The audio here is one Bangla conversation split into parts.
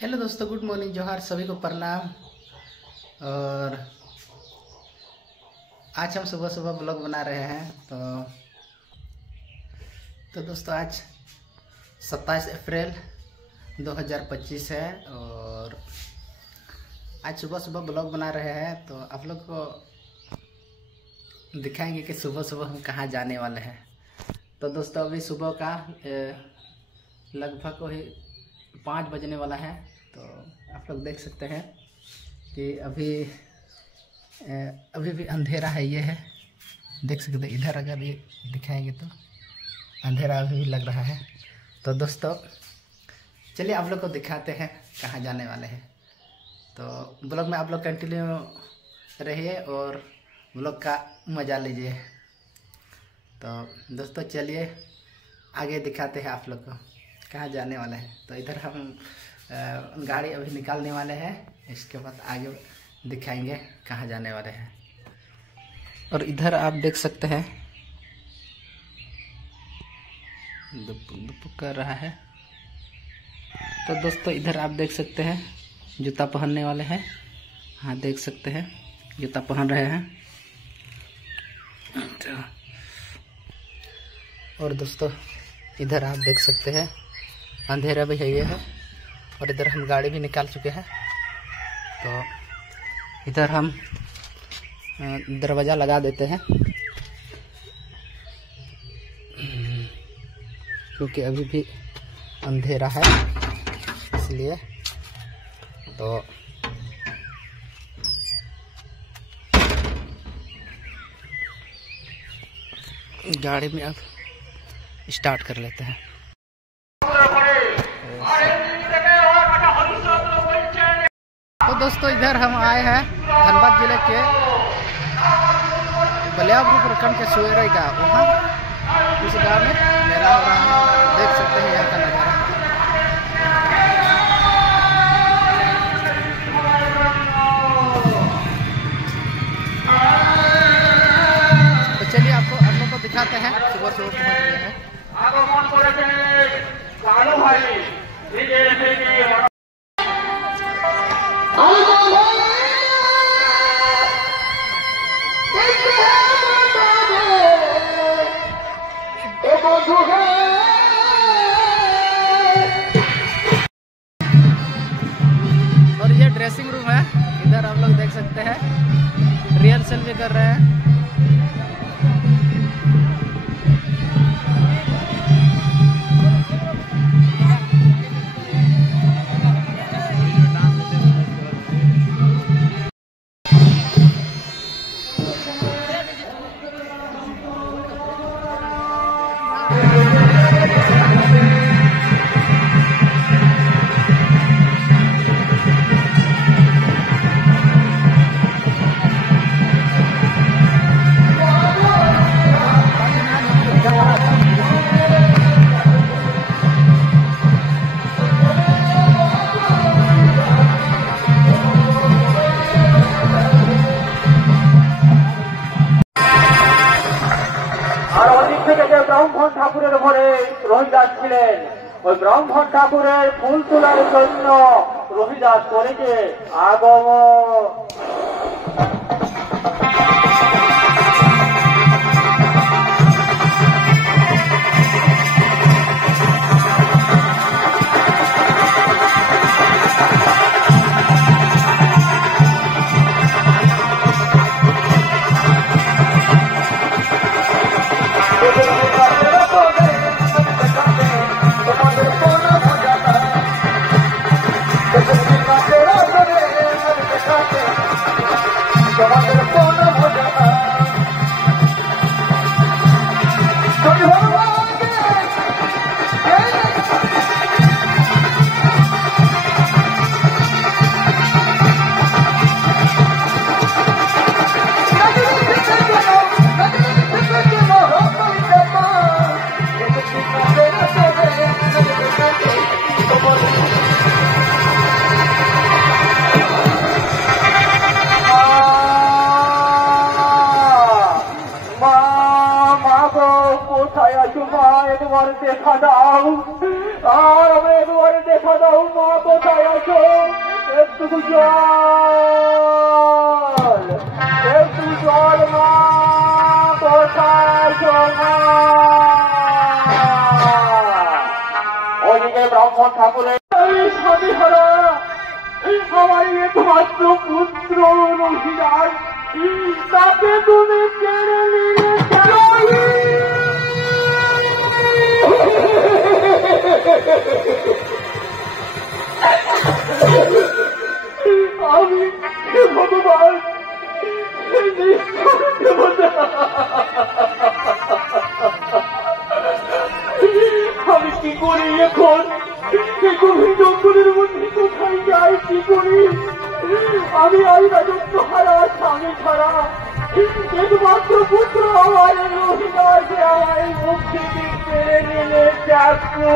हेलो दोस्तों, गुड मॉर्निंग, जोहार, सभी को प्रणाम। और आज हम सुबह सुबह ब्लॉग बना रहे हैं। तो दोस्तों आज 27 अप्रैल 2025 है और आज सुबह सुबह ब्लॉग बना रहे हैं। तो आप लोग को दिखाएंगे कि सुबह सुबह हम कहाँ जाने वाले हैं। तो दोस्तों अभी सुबह का लगभग वही 5 बजने वाला है। तो आप लोग देख सकते हैं कि अभी भी अंधेरा है। ये है, देख सकते हैं। इधर अगर ये दिखाएंगे तो अंधेरा अभी भी लग रहा है। तो दोस्तों चलिए आप लोग को दिखाते हैं कहाँ जाने वाले हैं। तो ब्लॉग में आप लोग कंटिन्यू रहिए और ब्लॉग का मज़ा लीजिए। तो दोस्तों चलिए आगे दिखाते हैं आप लोग को कहाँ जाने वाले हैं। तो इधर हम गाड़ी अभी निकालने वाले हैं, इसके बाद आगे दिखाएंगे कहाँ जाने वाले हैं। और इधर आप देख सकते हैं दुपुक कर रहा है। तो दोस्तों इधर आप देख सकते हैं जूता पहनने वाले हैं। हाँ देख सकते हैं जूता पहन रहे हैं। और दोस्तों इधर आप देख सकते हैं अंधेरा भी है ये है। और इधर हम गाड़ी भी निकाल चुके हैं। तो इधर हम दरवाज़ा लगा देते हैं क्योंकि अभी भी अंधेरा है, इसलिए। तो गाड़ी में अब स्टार्ट कर लेते हैं। तो दोस्तों इधर हम आए हैं धनबाद जिले के बलियापुर प्रखंड के सुएरे गाँव। वहाँ इस गाँव में मेला हो रहा है, देख सकते हैं यहाँ का नज़ारा। तो चलिए आप लोग को दिखाते हैं। सुबह सुबह पहुँच गए हैं। और ये ड्रेसिंग रूम है। इधर आप लोग देख सकते हैं रिहर्सल भी कर रहे हैं। ব্রাহ্মণ ঠাকুরের ঘরে রহিদাস ছিলেন। ওই ব্রাহ্মণ ঠাকুরের ফুল তোলার জন্য রহিদাস করেছে আগমন। জল মা কোথায় জমা। ওদিকে ব্রাহ্মণ ঠাকুরের স্বামী হারা আমার একমাত্র পুত্র রহিদাস, তাকে তুমি কেড়ে নিলে আমি ভগবান আমি কি করি এখন? গভীর জঙ্গলের মধ্যে কোথায় যাই, কি করি? আমি এই রাজত্ব হারা স্বামী ছাড়া একমাত্র পুত্র আমার রহিদাস আমার মুখ থেকে কেড়ে নিলে চাকু।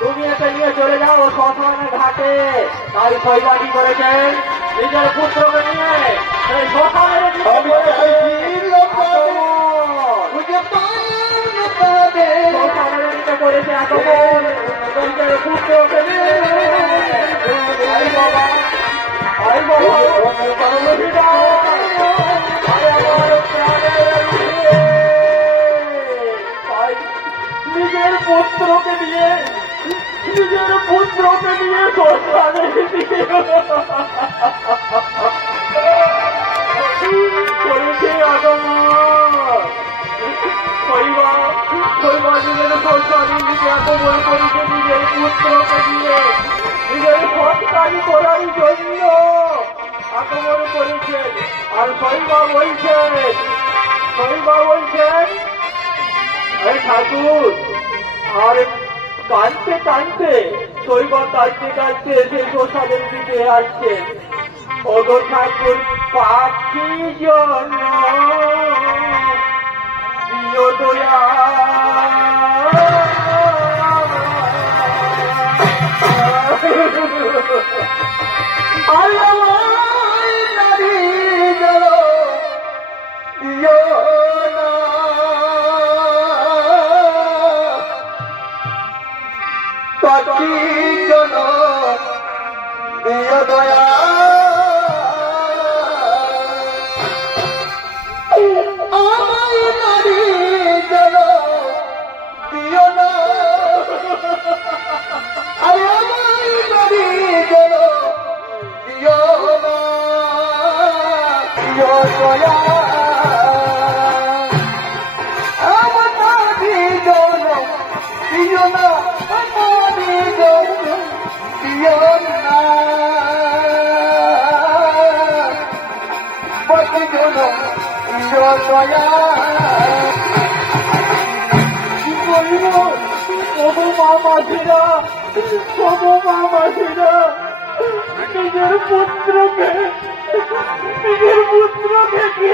তুমি এতে নিয়ে চলে যাও শ্মশানের ঘাটে। তাই শৈবা কি করেছেন? নিজের পুত্রকে নিয়ে সেই শ্মশানের দিকে করেছে আগমন। নিজের পুত্রকে নিয়ে বাবা আর শৈবা বলছেন এই ঠাকুর আর কাঁদতে কাঁদতে শৈবা কাঁদতে কাঁদতে এসে প্রসাদের দিকে আসছে। ওগো ঠাকুর পাখি জন দিও দয়া নিজের পুত্রকে কি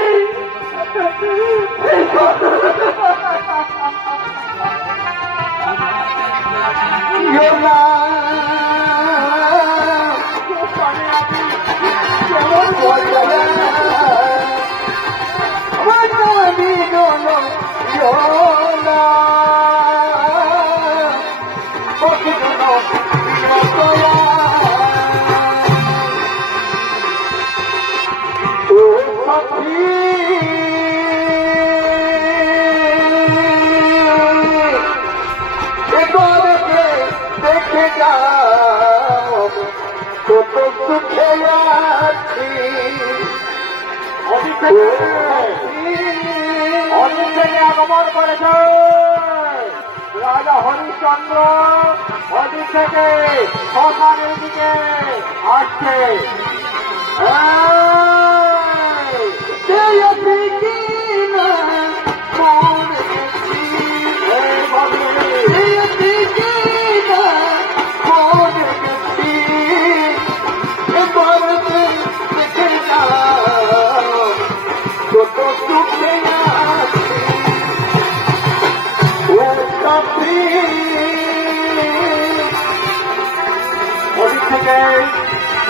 আগমন করেছে রাজা হরিশ্চন্দ্র ওদিক থেকে শ্মশানের দিকে আসছে।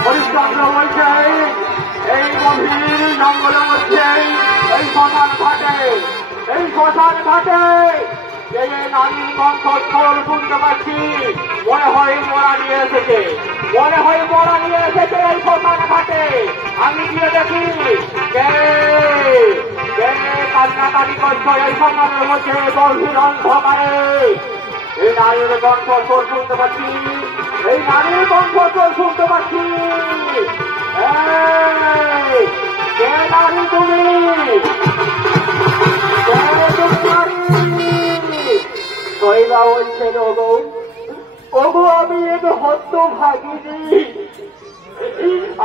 হরিশ্চন্দ্র বলছে এই গভীর জঙ্গলের মধ্যে এই শ্মশান ঘাটে এই নারীর কণ্ঠস্বর শুনতে পাচ্ছি। মনে হয় মরা নিয়ে এসেছে এই শ্মশান ঘাটে। আমি গিয়ে দেখি কে কান্নাকাটি করছে এই শ্মশানের মধ্যে গভীর অন্ধকারে। এই নারীর কণ্ঠস্বর শুনতে পাচ্ছি কে নারী তুমি? শৈবা বলছেন ওগো আমি এক হতভাগিনী,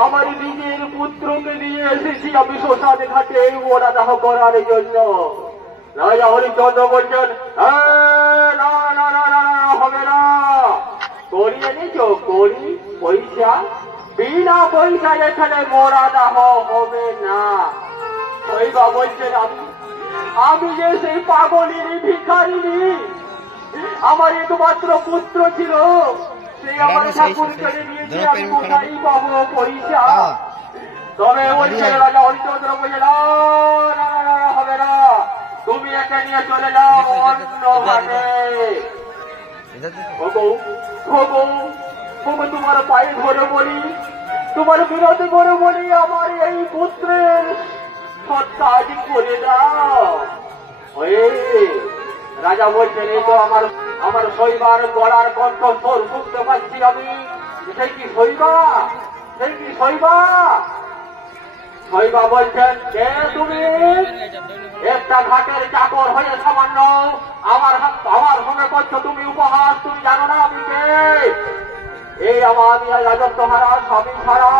আমার নিজের পুত্রকে নিয়ে এসেছি আমি শ্মশান ঘাটে মোরা দাহ করার জন্য। রাজা হরিশ্চন্দ্র বলছেন না না না না হবে না, করি এনেছ করি পয়সা, বিনা পয়সা এখানে মোরা দাহ হবে না। শৈবা বলছেন আমি যে সেই পাগলিনী ভিখারিনী, আমার একমাত্র পুত্র ছিল, সে আমার ঠাকুর কেড়ে নিয়েছে, আমি কোথায় পাবো পয়সা? তবে বলছেন রাজা হরিশ্চন্দ্র বলছে না হবে না, তুমি একে নিয়ে চলে যাও অন্য ঘাটে। তোমার পায়ে ধরে বলি, তোমার বিরোধী করে বলি, আমার এই পুত্রের সৎ কাজ করে দাও। রাজা বলছেন এই তো আমার শৈবার গলার কণ্ঠস্বর শুনতে পাচ্ছি আমি, সেই কি শৈবা? শৈবা বলছেন কে তুমি? একটা ঘাটের চাকর হয়ে সামান্য আমার সঙ্গে করছো তুমি উপহাস, তুমি জানো না আমি কে? এই আমার রাজত্ব হারা স্বামী ছাড়া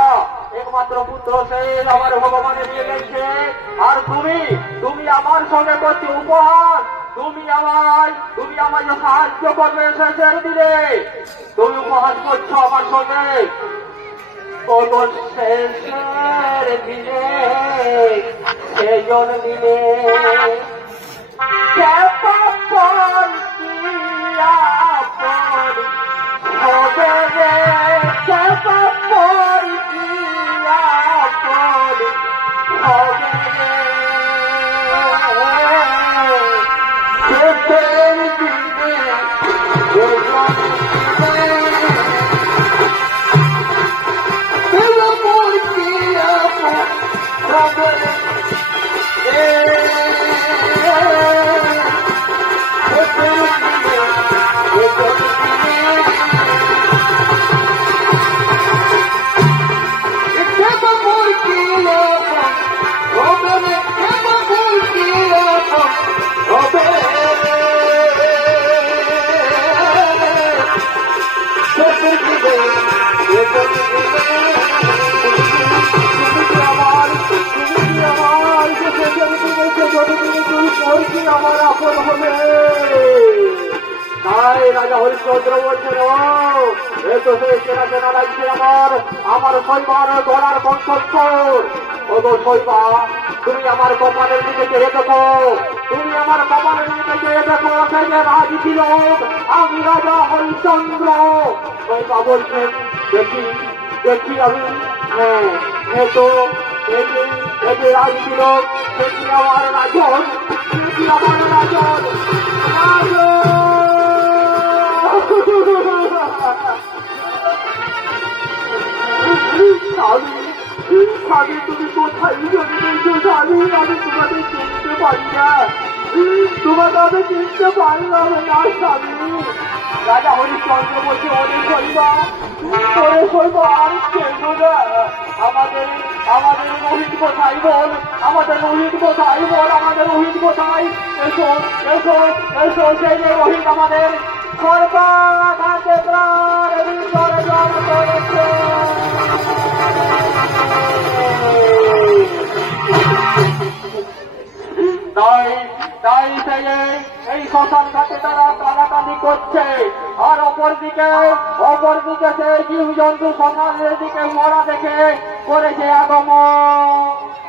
এক একমাত্র পুত্র সে আমার ভগবানে নিয়ে গেছে। আর তুমি আমার সঙ্গে করছো উপহাস। তুমি আমায় সাহায্য করবে শেষের দিনে। তুমি উপহাস করছো আমার সঙ্গে। শেষের দিনে সেজন দিনে হবে রে কেপর কিয়া হবে রে শেষের দিনে সেজন আমার আপন হবে। তাই রাজা হরিশ্চন্দ্র বলছেন, এ তো সেই চেনা চেনা লাগছে আমার শৈবার গলার কণ্ঠস্বর। ও গো শৈবা, তুমি আমার কপালের দিকে চেয়ে দেখো, তুমি আমার কপালের দিকে চেয়ে দেখো। সে যে রাজ ছিল, আমি রাজা হরিশ্চন্দ্র। শৈবা বলছেন, দেখি আমি। হ্যাঁ তো দেখি রাজ ছিল, দেখি আমার রাজন, দেখি আমার রাজন। স্বামী তুমি কোথায় চলে গেছো স্বামী? আমি তোমাকে চিনতে পারি না, তোমাকে আমি চিনতে পারলাম না স্বামী। রাজা হরিশ্চন্দ্র বলছে, ওরে শৈবা আর কেনো না, আমাদের রোহিত কোথায় বল, আমাদের রোহিত কোথায় বল, আমাদের রোহিত কোথায়? এসো এসো এসো, সেই যে রোহিত আমাদের সর্বাঘাতে প্রাণ ভিতরে জল করেছে। তাই এই শ্মশান ঘাটে তারা কানাকানি করছে। আর অপরদিকে সেই জীব জন্তু শ্মশানের দিকে মরা দেখে করেছে আগমন।